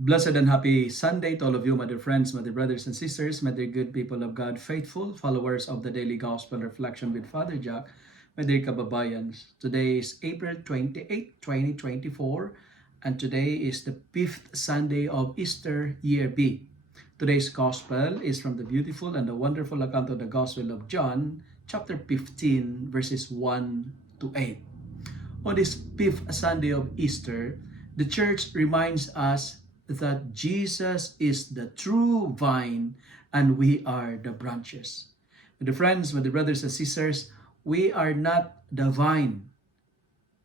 Blessed and happy Sunday to all of you, my dear friends, my dear brothers and sisters, my dear good people of God, faithful followers of the Daily Gospel Reflection with Father Jack, my dear kababayans. Today is April 28, 2024, and today is the 5th Sunday of Easter, Year B. Today's Gospel is from the beautiful and the wonderful account of the Gospel of John, chapter 15, verses 1 to 8. On this 5th Sunday of Easter, the Church reminds us that Jesus is the true vine and we are the branches. My dear friends, my dear brothers and sisters, we are not the vine.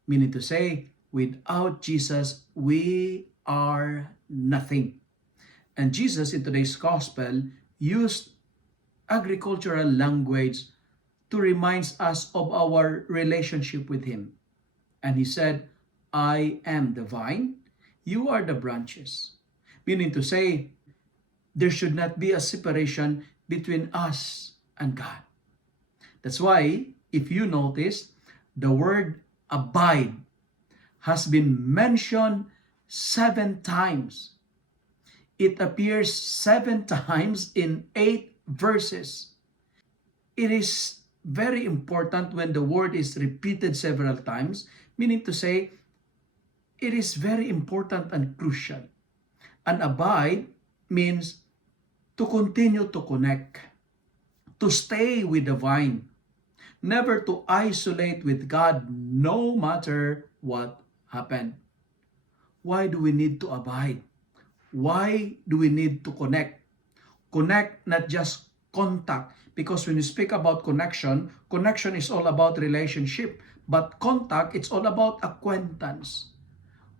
Meaning to say, without Jesus, we are nothing. And Jesus in today's gospel used agricultural language to remind us of our relationship with Him. And He said, I am the vine, you are the branches. Meaning to say, there should not be a separation between us and God. That's why, if you notice, the word abide has been mentioned 7 times. It appears 7 times in 8 verses. It is very important when the word is repeated several times, meaning to say, it is very important and crucial. And abide means to continue to connect, to stay with the vine, never to isolate with God no matter what happened. Why do we need to abide? Why do we need to connect? Connect, not just contact. Because when you speak about connection, connection is all about relationship. But contact, it's all about acquaintance.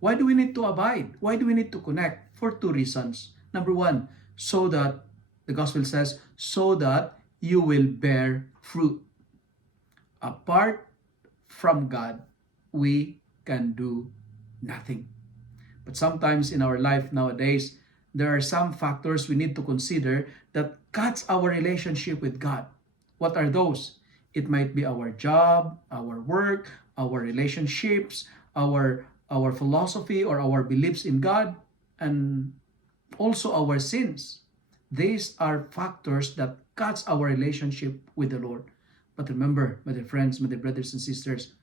Why do we need to abide? Why do we need to connect? For 2 reasons. Number 1, so that, the gospel says, so that you will bear fruit. Apart from God, we can do nothing. But sometimes in our life nowadays, there are some factors we need to consider that cuts our relationship with God. What are those? It might be our job, our work, our relationships, our philosophy or our beliefs in God, and also our sins. These are factors that cuts our relationship with the Lord. But remember, my dear friends, my dear brothers and sisters,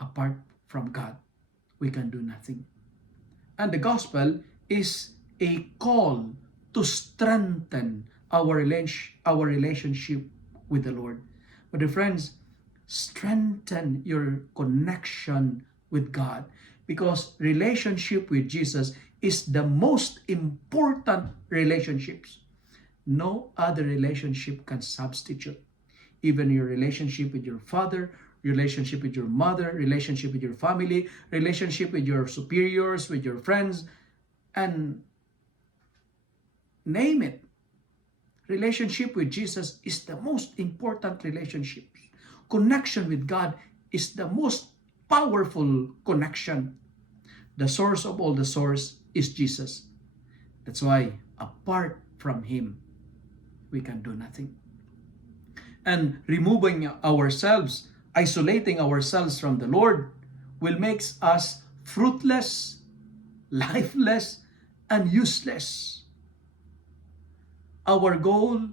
apart from God, we can do nothing. And the gospel is a call to strengthen our relationship with the Lord. My dear friends, strengthen your connection with God, because relationship with Jesus is the most important relationships. No other relationship can substitute. Even your relationship with your father, relationship with your mother, relationship with your family, relationship with your superiors, with your friends, and name it. Relationship with Jesus is the most important relationship. Connection with God is the most powerful connection. The source of all the source is Jesus. That's why, apart from Him, we can do nothing. And removing ourselves, isolating ourselves from the Lord, will make us fruitless, lifeless, and useless. Our goal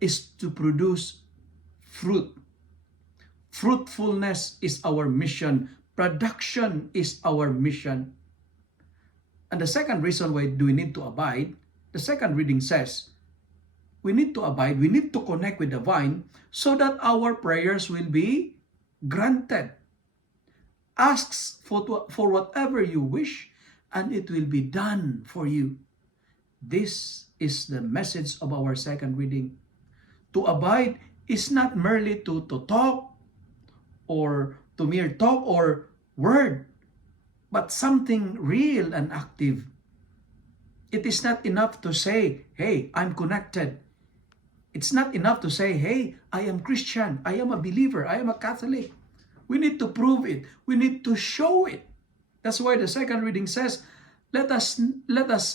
is to produce fruit. Fruitfulness is our mission. Production is our mission. And the second reason why do we need to abide, the second reading says, we need to abide, we need to connect with the vine so that our prayers will be granted. Ask for whatever you wish and it will be done for you. This is the message of our second reading. To abide is not merely to talk or to mere talk or word, but something real and active. It is not enough to say, hey, I'm connected. It's not enough to say, hey, I am Christian, I am a believer, I am a Catholic. We need to prove it. We need to show it. That's why the second reading says, let us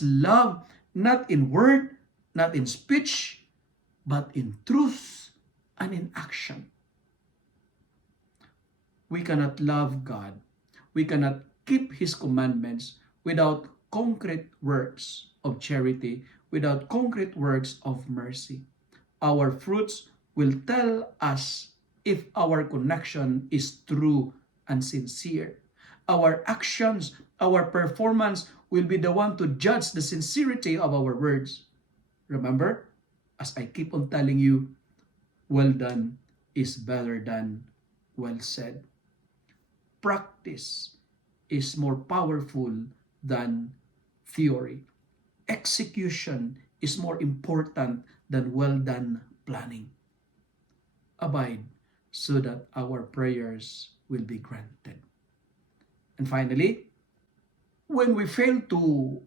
love not in word, not in speech, but in truth and in action. We cannot love God. We cannot keep His commandments without concrete works of charity, without concrete works of mercy. Our fruits will tell us if our connection is true and sincere. Our actions, our performance will be the one to judge the sincerity of our words. Remember, as I keep on telling you, well done is better than well said. Practice is more powerful than theory. Execution is more important than well done planning. Abide so that our prayers will be granted. And finally, when we fail to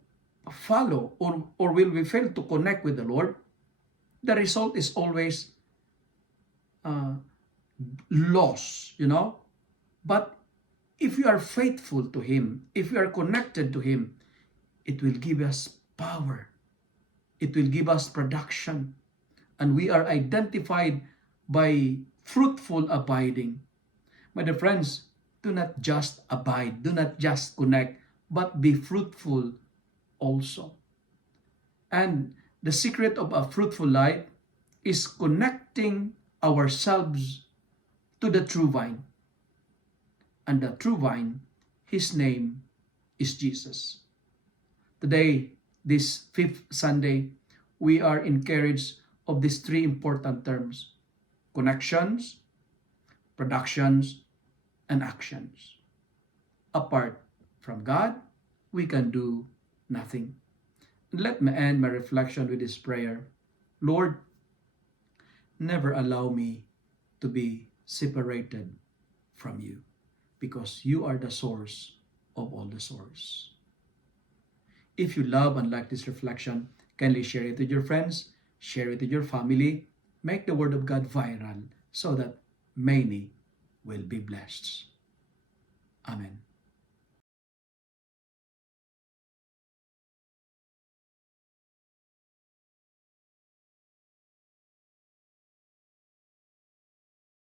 follow or when we fail to connect with the Lord, the result is always loss, But if we are faithful to Him, if we are connected to Him, it will give us power. It will give us production. And we are identified by fruitful abiding. My dear friends, do not just abide, do not just connect, but be fruitful also. And the secret of a fruitful life is connecting ourselves to the true vine. And the true vine, His name is Jesus. Today, this 5th Sunday, we are encouraged of these 3 important terms: connections, productions, and actions. Apart from God, we can do nothing. Let me end my reflection with this prayer. Lord, never allow me to be separated from you, because you are the source of all the source. If you love and like this reflection, kindly share it with your friends, share it with your family, make the Word of God viral so that many will be blessed. Amen.